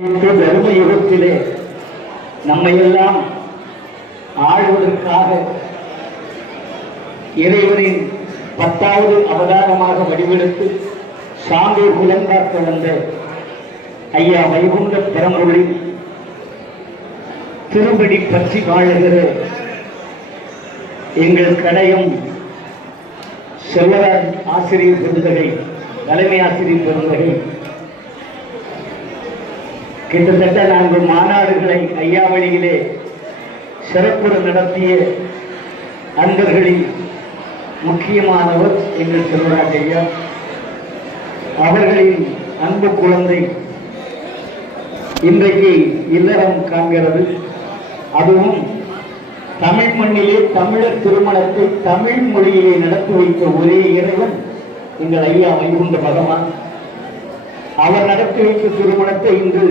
தர்ம யுகத்திலே நம்மையெல்லாம் ஆழ்வதற்காக இறைவனின் பத்தாவது அவதாரமாக வடிவெடுத்து சான்றோர் குலங்காக்க வந்த ஐயா வைகுண்ட பெரம்பொருளின் திருப்படி பற்றி வாழுகிற எங்கள் கடையும் செல்வராஜ் ஆசிரியர் பெருந்தகை தலைமை ஆசிரியர் பெருந்தகை கிட்டத்தட்ட நான்கு மாநாடுகளை ஐயாவளியிலே சிறப்புற நடத்திய அன்பர்களில் முக்கியமானவர் எங்கள் செல்வராஜ் அவர்களின் அன்பு குழந்தை இன்றைக்கு இல்லறம் காண்கிறது. அதுவும் தமிழ் மண்ணிலே தமிழர் திருமணத்தை தமிழ் மொழியிலே நடத்தி வைத்த ஒரே இறைவன் எங்கள் ஐயா வைகுண்ட பகவான். அவர் நடத்தி வைத்த திருமணத்தை இன்று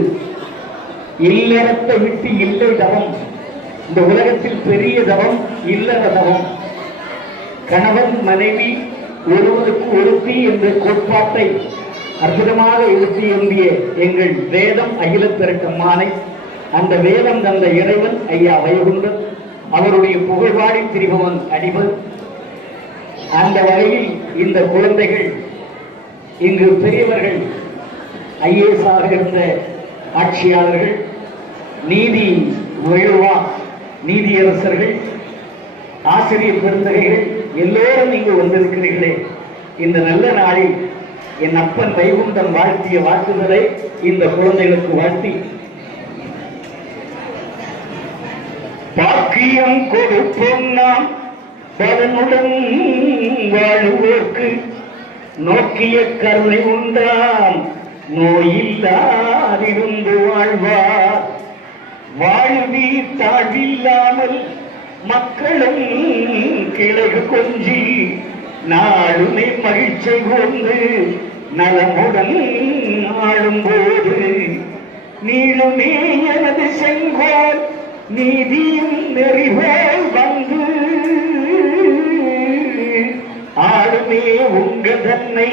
இல்லறத்தை விட்டு இல்லை தவம். இந்த உலகத்தில் பெரிய தவம் இல்லற தவம். கணவன் மனைவி ஒருவருக்கு ஒருத்தி என்ற கோட்பாட்டை அற்புதமாக எழுதி எம்பிய எங்கள் வேதம் அகில திரட்டம்மானை அந்த வேதம் தந்த இறைவன் ஐயா வைகுண்டர் அவருடைய புகழ்வாடி திரிபவன் அடிவர் அந்த வகையில் இந்த குழந்தைகள் இங்கு பெரியவர்கள் ஐஏஎஸ் ஆக இருந்த ஆட்சியாளர்கள் நீதி உயர்வா நீதியரசர்கள் ஆசிரியர் பெருந்தகைகள் எல்லோரும் நீங்கள் வந்திருக்கிறீர்களே. இந்த நல்ல நாளில் என் அப்பன் வைகுண்டம் வாழ்த்திய வாழ்த்துதலை இந்த குழந்தைகளுக்கு வாழ்த்தி. பாக்கியம் கொடுப்போம் நாம் பலனுடன் வாழுவோர்க்கு. நோக்கிய கருணை உண்டாம் நோயில்லாதிருந்து வாழ்வார். வாழ்வி தாழ்வில்லாமல் மக்களும் கிழகு கொஞ்சி நாளுமே மகிழ்ச்சி கொண்டு நலமுடன் ஆளும்போது நீளுமே எனது செங்கோல் நீதியும் நெறிவோல் வந்து ஆளுமே உங்க தன்னை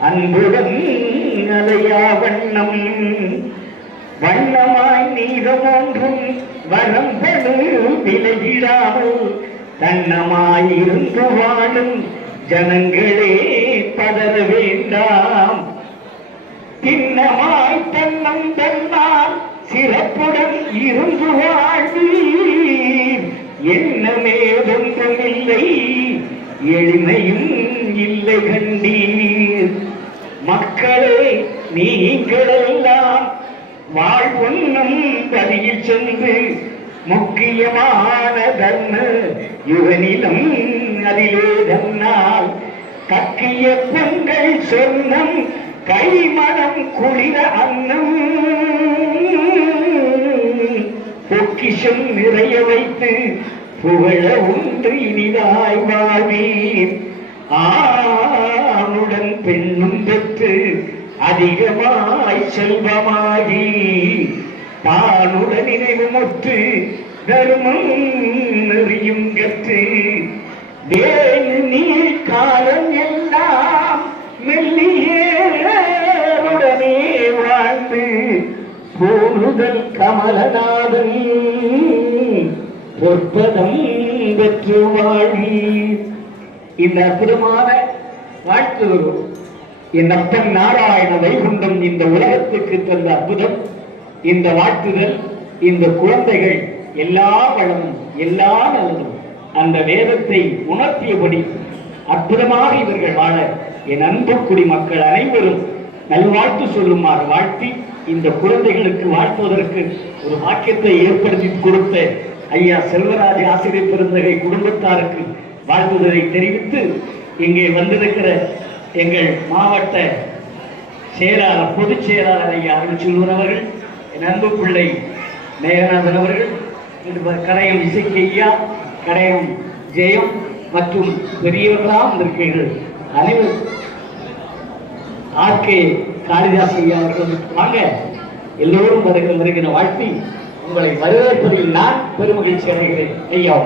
அன்புடன் அலையா வண்ணம். வண்ணமாய் நீதமொன்றும் வரம்பனு விலகிடாமல் தன்னமாயிருந்து வாழும் ஜனங்களே பதற வேண்டாம். திண்ணமாய் தன்னம் தன்னால் சிறப்புடன் இருந்து வாழ்வீர் எண்ணமே ஒன்றுமில்லை எளிமையும் இல்லை கண்டீர். மக்களே நீங்களெல்லாம் வாழ்வொன்னும் பதியில் சென்று முக்கியமான தர்ம யுகனிலும் அதிலே தன்னால் கக்கிய பொங்கல் சொன்னம் கைமணம் குளிர அன்னம் பொக்கிஷம் நிறைய வைத்து புகழ ஒன்று இனிதாய் வாழ்வீர். ஆணுடன் பெண்ணும் பெற்று அதிகமாய் செல்வமாகி தானுடன் நினைவு முற்று தர்மம் நெறியும் கற்று. வேறு நீர் காலம் எல்லாம் மெல்லியேருடனே வாழ்ந்து போனுதல் கமலநாதன் பொற்பதம் பெற்று வாழி இந்த அற்புதமான வாழ்த்து என் அப்பன் நாராயண வைகுண்டம் இந்த உலகத்துக்கு தந்த அற்புதம் இந்த வாழ்த்துதல் இந்த குழந்தைகள் எல்லா வளமும் எல்லா நலனும் அந்த வேதத்தை உணர்த்தியபடி அற்புதமாக இவர்கள் வாழ என் அன்பு குடிமக்கள் அனைவரும் நல்வாழ்த்து சொல்லுமாறு வாழ்த்தி இந்த குழந்தைகளுக்கு வாழ்த்துவதற்கு ஒரு வாக்கியத்தை ஏற்படுத்தி கொடுத்த ஐயா செல்வராஜ் ஆசிரியர் பெருந்தகை குடும்பத்தாருக்கு வாழ்த்துதலை தெரிவித்து இங்கே வந்திருக்கிற எங்கள் மாவட்ட செயலாளர் பொதுச் செயலாளர் ஐயா அருள்செல்வர் அவர்கள் என் அன்பு பிள்ளை மேகநாதன் அவர்கள் கடையம் இசைக்கு ஐயா கடையம் ஜெயம் மற்றும் பெரியவர்களாம் வந்திருக்கிறீர்கள். அனைவரும் ஆர்கே காளிதாஸ் ஐயா அவர்கள் வாங்க எல்லோரும் வருகிற வருகிற வாழ்த்தி உங்களை வரவேற்பதில் நான் பெருமகிழ்ச்சி அடைகிறேன். ஐயா